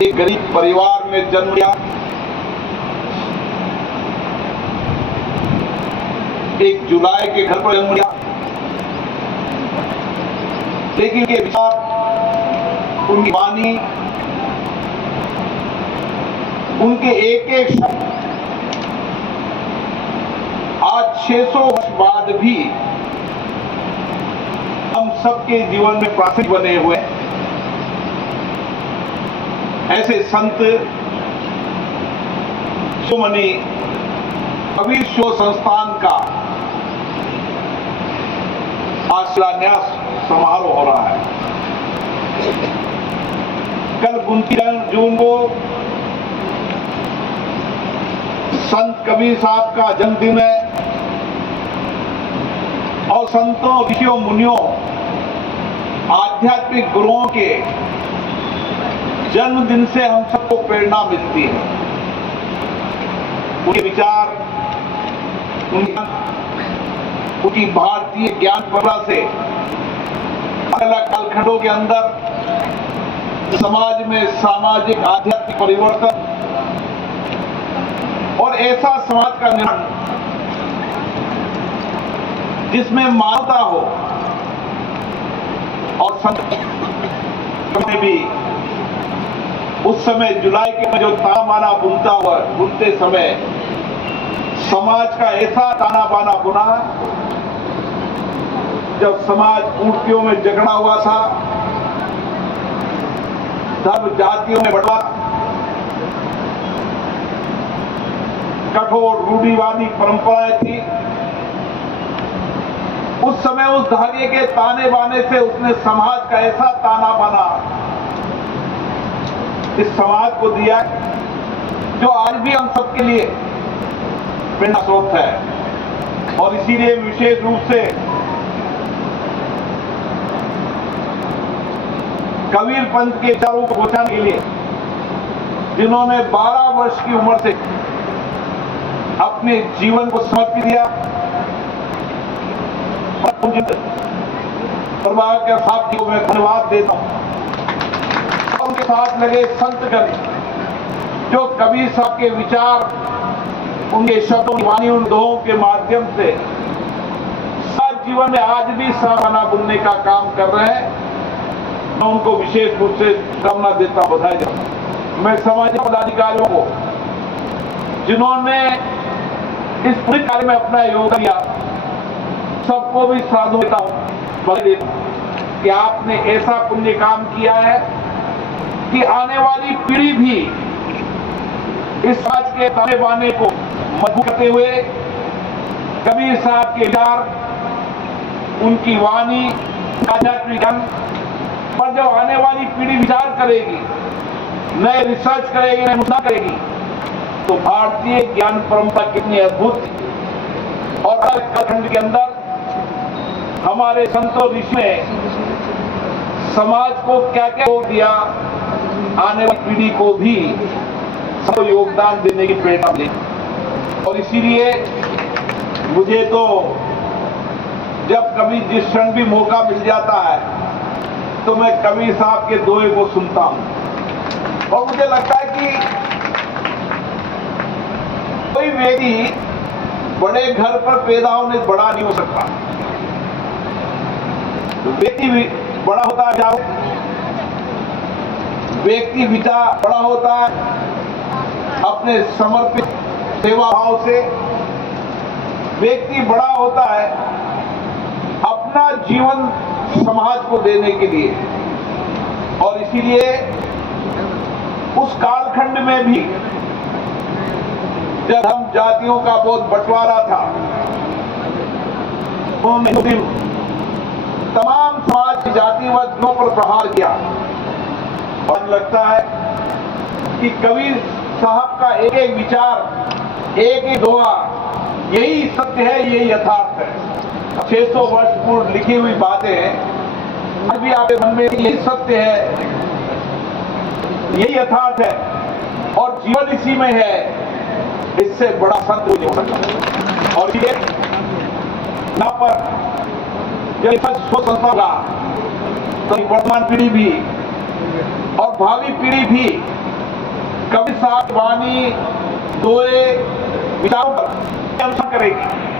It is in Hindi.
एक गरीब परिवार में जन्म लिया। एक जुलाई के घर पर जन्म लिया, लेकिन उनके विचार, उनकी वाणी, उनके एक एक शब्द आज 600 वर्ष बाद भी हम सबके जीवन में प्रासंगिक बने हुए। ऐसे संत शिरोमणि कबीर शोध संस्थान का आज शिलान्यास समारोह हो रहा है। कल 29 जून को संत कबीर साहब का जन्मदिन है और संतों, ऋषियों, मुनियों, आध्यात्मिक गुरुओं के जन्मदिन से हम सबको प्रेरणा मिलती है। उनके विचार, उनकी भारतीय ज्ञान परंपरा से अलग कालखंडों के अंदर समाज में सामाजिक आध्यात्मिक परिवर्तन और ऐसा समाज का निर्माण जिसमें मानवता हो। और संत में भी उस समय जुलाई के जो ताना बाना बुनते समय समाज का ऐसा ताना बाना बुना जब समाज मूर्तियों में जकड़ा हुआ था, धर्म जातियों में बंटवा, कठोर रूढ़िवादी परंपराएं थी। उस समय उस धागे के ताने बाने से उसने समाज का ऐसा ताना बाना इस समाज को दिया जो आज भी हम सबके लिए प्रेरणा स्रोत है। और इसीलिए विशेष रूप से कबीर पंथ के विचारों को पहुंचाने के लिए जिन्होंने 12 वर्ष की उम्र से अपने जीवन को समर्पित किया, प्रभाकर साहब जी को मैं धन्यवाद देता हूं। उनके साथ लगे संतगण जो कबीर साहब के विचार, उनके शब्दों की वाणी, उन दोहों के माध्यम से साथ जीवन में आज भी सावधाना बुनने का काम कर रहे हैं। मैं उनको विशेष रूप से कामना देता, बधाई देता हूं। मैं सामाजिक पदाधिकारियों को जिन्होंने इस पूरे कार्य में अपना योगदान दिया, सबको भी साधु देता हूं, बधाई देता हूं कि आपने ऐसा पुण्य काम किया है कि आने वाली पीढ़ी भी इस समाज के ताने बाने को मजबूत करते हुए कबीर साहब के विचार, उनकी वाणी, आध्यात्मिक ज्ञान पर जब आने वाली पीढ़ी विचार करेगी, नए रिसर्च करेगी, नए अनुसंधान करेगी, तो भारतीय ज्ञान परंपरा कितनी अद्भुत और अलग कालखंड के अंदर हमारे संतों ऋषि ने समाज को क्या क्या दिया, आने वाली पीढ़ी को भी सब योगदान देने की प्रेरणा मिली। और इसीलिए मुझे तो जब कभी जिस क्षण भी मौका मिल जाता है तो मैं कबीर साहब के दोहे को सुनता हूं और मुझे लगता है कि कोई व्यक्ति बड़े घर पर पैदा होने बड़ा नहीं हो सकता। व्यक्ति बड़ा होता है, जाओ व्यक्ति विचार बड़ा होता है अपने समर्पित सेवा भाव से। व्यक्ति बड़ा होता है अपना जीवन समाज को देने के लिए। और इसीलिए उस कालखंड में भी जब हम जातियों का बहुत बंटवारा था, उन्होंने तमाम समाज की जातिवादियों पर प्रहार किया। और लगता है कि कबीर साहब का एक एक विचार, एक एक दोहा यही सत्य है, यही यथार्थ है। 600 वर्ष पूर्व लिखी हुई बातें आज भी आपके मन में यही सत्य है, यही यथार्थ है और जीवन इसी में है। इससे बड़ा संत नहीं हो सकता। और ये ना पर जब संस्था तो वर्तमान पीढ़ी भी और और भावी पीढ़ी भी कबीर साहब की वाणी दोहरे विचारों पर अनुसरण करेगी।